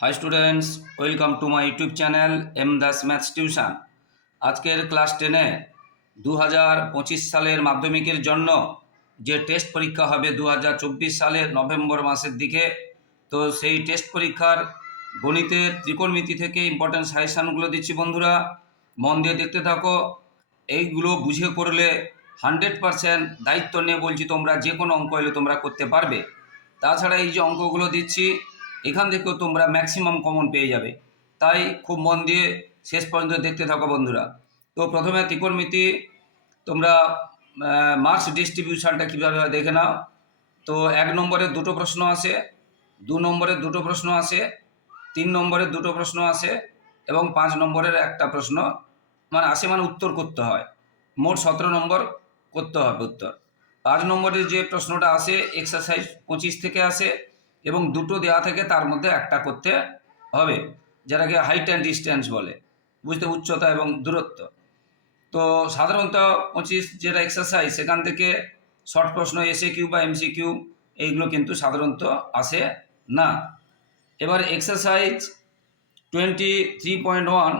High students, welcome to my YouTube channel M Das maths tuition. আজকের class 10-এ 2025 সালের মাধ্যমিকের জন্য যে টেস্ট পরীক্ষা হবে 2024 সালের নভেম্বর মাসের দিকে, তো সেই টেস্ট পরীক্ষার গণিতের ত্রিকোণমিতি থেকে ইম্পর্টেন্ট সাজেশানগুলো দিচ্ছি। বন্ধুরা, মন দিয়ে দেখতে থাকো। এইগুলো বুঝে করলে 100% দায়িত্ব নিয়ে বলছি, তোমরা যে কোনো অঙ্ক এলে তোমরা করতে পারবে। তাছাড়া এই যে অঙ্কগুলো দিচ্ছি, এখান থেকেও তোমরা ম্যাক্সিমাম কমন পেয়ে যাবে। তাই খুব মন দিয়ে শেষ পর্যন্ত দেখতে থাকো বন্ধুরা। তো প্রথমে ত্রিকোণমিতি, তোমরা মার্কস ডিস্ট্রিবিউশনটা কীভাবে হয় দেখে নাও। তো 1 নম্বরের দুটো প্রশ্ন আসে, 2 নম্বরের দুটো প্রশ্ন আসে, 3 নম্বরের দুটো প্রশ্ন আসে এবং 5 নম্বরের একটা প্রশ্ন আসে, উত্তর করতে হয়। মোট 17 নম্বর করতে হবে উত্তর। 5 নম্বরের যে প্রশ্নটা আসে এক্সারসাইজ 25 থেকে আসে এবং দুটো দেওয়া থেকে তার মধ্যে একটা করতে হবে, যেটাকে হাইট অ্যান্ড ডিস্টেন্স বলে, বুঝতে, উচ্চতা এবং দূরত্ব। তো সাধারণত 25 যেটা এক্সারসাইজ, সেখান থেকে শর্ট প্রশ্ন এসএকিউ বা এমসিকিউ এইগুলো কিন্তু সাধারণত আসে না। এবার এক্সারসাইজ 23.1,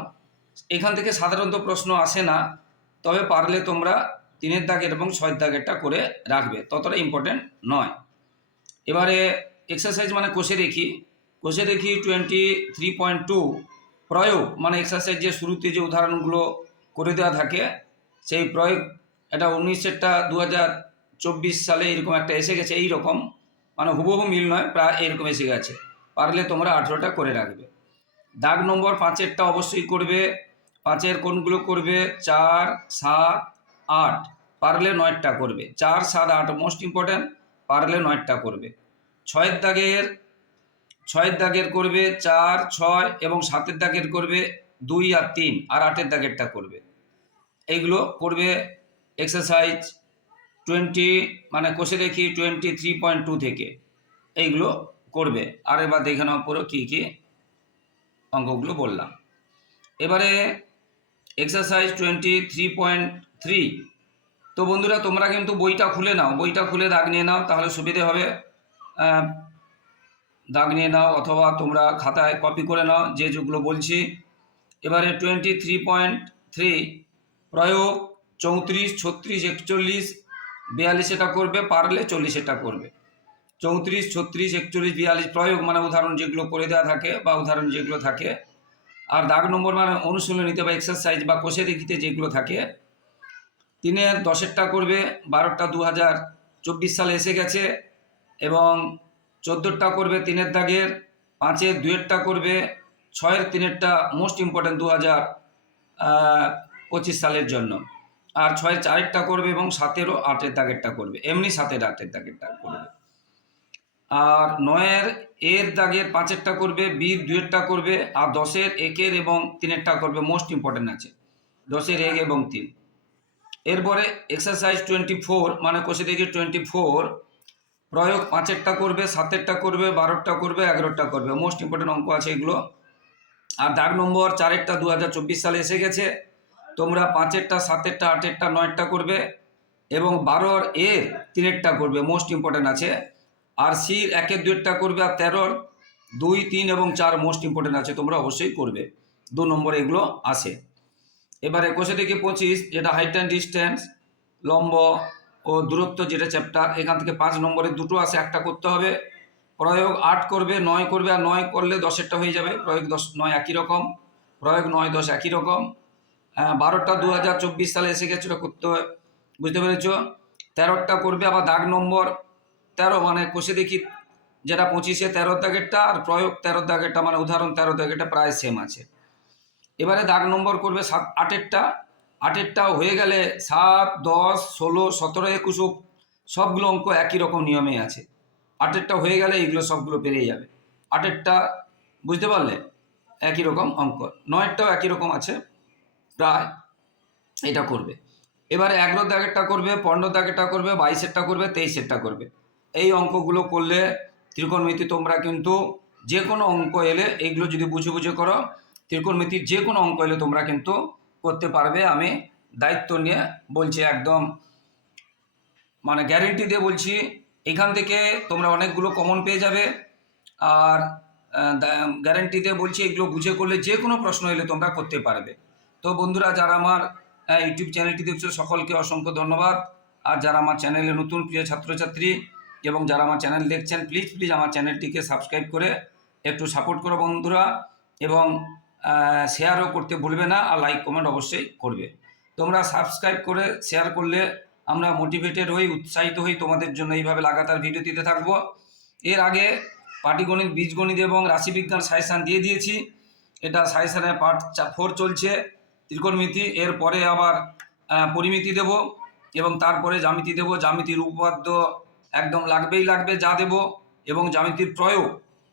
এখান থেকে সাধারণত প্রশ্ন আসে না, তবে পারলে তোমরা 3-এর দাগের এবং 6-এর দাগেরটা করে রাখবে, ততটা ইম্পর্টেন্ট নয়। এবারে এক্সারসাইজ কোষে দেখি 23.2 প্রয়োগ, এক্সারসাইজ যে শুরুতে যে উদাহরণগুলো করে দেওয়া থাকে সেই প্রয়োগ, এটা 19-এরটা 2024 সালে এরকম একটা এসে গেছে, এইরকম হুবহু মিল নয়, প্রায় এরকম এসে গেছে। পারলে তোমরা 18টা করে রাখবে। দাগ নম্বর 5-এরটা অবশ্যই করবে। 5-এর কোনগুলো করবে? 4, 7, 8, পারলে 9টা করবে। 4, 7, 8 মোস্ট ইম্পর্ট্যান্ট, পারলে 9টা করবে। 6-এর দাগের করবে 4, 6 এবং 7-এর দাগের করবে 2 আর 3, আর 8-এর দাগেরটা করবে। এইগুলো করবে এক্সারসাইজ 20, কোষে দেখি 23.2 থেকে এইগুলো করবে। আর এবার দেখে নাও পুরো কী কী অঙ্কগুলো বললাম। এবারে এক্সারসাইজ 23.3। তো বন্ধুরা, তোমরা কিন্তু বইটা খুলে নাও, বইটা খুলে দাগ নিয়ে নাও, তাহলে সুবিধে হবে। দাগ নিয়ে নাও অথবা তোমরা খাতায় কপি করে নাও যে যেগুলো বলছি। এবারে 23.3 প্রয়োগ 34, 36, 41, 42 এটা করবে, পারলে 40 এটা করবে। 34, 36, 41, 42 প্রয়োগ উদাহরণ যেগুলো করে দেওয়া থাকে বা উদাহরণ যেগুলো থাকে। আর দাগ নম্বর অনুশীলনীতে বা এক্সারসাইজ বা কোষে দেখিতে যেগুলো থাকে, 3-এর 10-এরটা করবে, 12টা 2024 সালে এসে গেছে, এবং 14টা করবে 3-এর দাগের, 5-এর 2-এরটা করবে, 6-এর 3-এরটা মোস্ট ইম্পর্ট্যান্ট 2025 সালের জন্য, আর 6-এর 4-এরটা করবে এবং 7-এরও 8-এর দাগেরটা করবে, এমনি 7-এর 8-এর দাগেরটা করবে। আর 9-এর দাগের 5-এরটা করবে, 20-এর 2-এরটা করবে, আর 10-এর 1-এর এবং 3-এরটা করবে, মোস্ট ইম্পর্ট্যান্ট আছে 10-এর 1 এবং 3। এরপরে এক্সারসাইজ 24, কোষে দেখি 24 প্রয়োগ 5-এরটা করবে, 7-এরটা করবে, 12টা করবে, 11টা করবে, মোস্ট ইম্পর্টেন্ট অঙ্ক আছে এগুলো। আর দাগ নম্বর 4-এরটা 2024 সালে এসে গেছে, তোমরা 5-এরটা, 7-এরটা, 8-এরটা, 9-টা করবে এবং 12-এর 3-এরটা করবে, মোস্ট ইম্পর্টেন্ট আছে। আর সির 1-এর 2-এরটা করবে, আর 13-র 2, 3 এবং 4 মোস্ট ইম্পর্টেন্ট আছে, তোমরা অবশ্যই করবে। 2 নম্বর এগুলো আসে। এবারে কোষে দেখি 25, যেটা হাইট অ্যান্ড ডিস্টেন্স, লম্ব ও দূরত্ব যেটা চ্যাপ্টার, এখান থেকে 5 নম্বরের দুটো আসে, একটা করতে হবে। প্রয়োগ 8 করবে, 9 করবে, আর 9 করলে 10-এরটা হয়ে যাবে। প্রয়োগ 10, 9 একই রকম, প্রয়োগ 9, 10 একই রকম। 12টা 2024 সালে এসে গেছে, ওটা করতে হয়, বুঝতে পেরেছ। 13টা করবে, আবার দাগ নম্বর 13 কোষে দেখি যেটা 25-এ 13-র দাগেরটা, আর প্রয়োগ 13-র দাগেরটা উদাহরণ 13-র দাগেরটা প্রায় সেম আছে। এবারে দাগ নম্বর করবে 8-এরটা, 8-এরটা হয়ে গেলে 7, 10, 16, 17, 21 সবগুলো অঙ্ক একই রকম নিয়মে আছে। 8-এরটা হয়ে গেলে এইগুলো সবগুলো পেরিয়ে যাবে। 8-এরটা বুঝতে পারলে একই রকম অঙ্ক, 9-এরটাও একই রকম আছে প্রায়, এটা করবে। এবারে 11-র দাগেরটা করবে, 15-র দাগেরটা করবে, 22-এরটা করবে, 23-এরটা করবে। এই অঙ্কগুলো করলে ত্রিকোণমিতি তোমরা কিন্তু যে কোনো অঙ্ক এলে এইগুলো যদি বুঝে বুঝে করো, ত্রিকোণমিতির যে কোনো অঙ্ক এলে তোমরা কিন্তু করতে পারবে। আমি দায়িত্ব নিয়ে বলছি, একদম গ্যারেন্টি দিয়ে বলছি। এখান থেকে তোমরা অনেকগুলো কমন পেয়ে যাবে। আর গ্যারেন্টি দিয়ে বলছি, এগুলো বুঝে করলে যে কোনো প্রশ্ন এলে তোমরা করতে পারবে। তো বন্ধুরা, যারা আমার ইউটিউব চ্যানেলটি দেখছো সকলকে অসংখ্য ধন্যবাদ। আর যারা আমার চ্যানেলে নতুন প্রিয় ছাত্রছাত্রী এবং যারা আমার চ্যানেল দেখছেন, প্লিজ আমার চ্যানেলটিকে সাবস্ক্রাইব করে একটু সাপোর্ট করো বন্ধুরা, এবং শেয়ারও করতে ভুলবে না, আর লাইক কমেন্ট অবশ্যই করবে। তোমরা সাবস্ক্রাইব করে শেয়ার করলে আমরা মোটিভেটেড হই, উৎসাহিত হই তোমাদের জন্য এইভাবে লাগাতার ভিডিও দিতে থাকবো। এর আগে পাটিগণিত, বীজগণিত এবং রাশিবিজ্ঞান সাজেশান দিয়ে দিয়েছি। এটা সাজেশানের পার্ট 4 চলছে, ত্রিকোণমিতি। এরপরে আবার পরিমিতি দেব এবং তারপরে জ্যামিতি দেব। জ্যামিতির উপপাদ্য একদম লাগবে যা দেব, এবং জ্যামিতির প্রয়োগ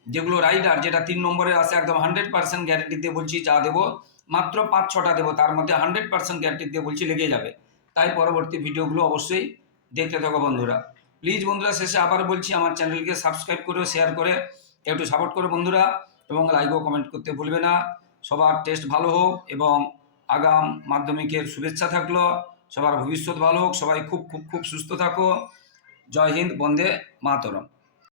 যেগুলো রাইডার, যেটা 3 নম্বরের আছে, একদম 100% গ্যারেন্টি দিয়ে বলছি যা দেবো, মাত্র 5-6টা দেবো, তার মধ্যে 100% গ্যারেন্টি দিয়ে বলছি লেগে যাবে। তাই পরবর্তী ভিডিওগুলো অবশ্যই দেখতে থাকো বন্ধুরা। প্লিজ বন্ধুরা, শেষে আবার বলছি, আমার চ্যানেলকে সাবস্ক্রাইব করে শেয়ার করে একটু সাপোর্ট করো বন্ধুরা, এবং লাইক ও কমেন্ট করতে ভুলবে না। সবার টেস্ট ভালো হোক এবং আগাম মাধ্যমিকের শুভেচ্ছা থাকলো। সবার ভবিষ্যৎ ভালো হোক, সবাই খুব খুব খুব সুস্থ থাকো। জয় হিন্দ, বন্দে মাতরম।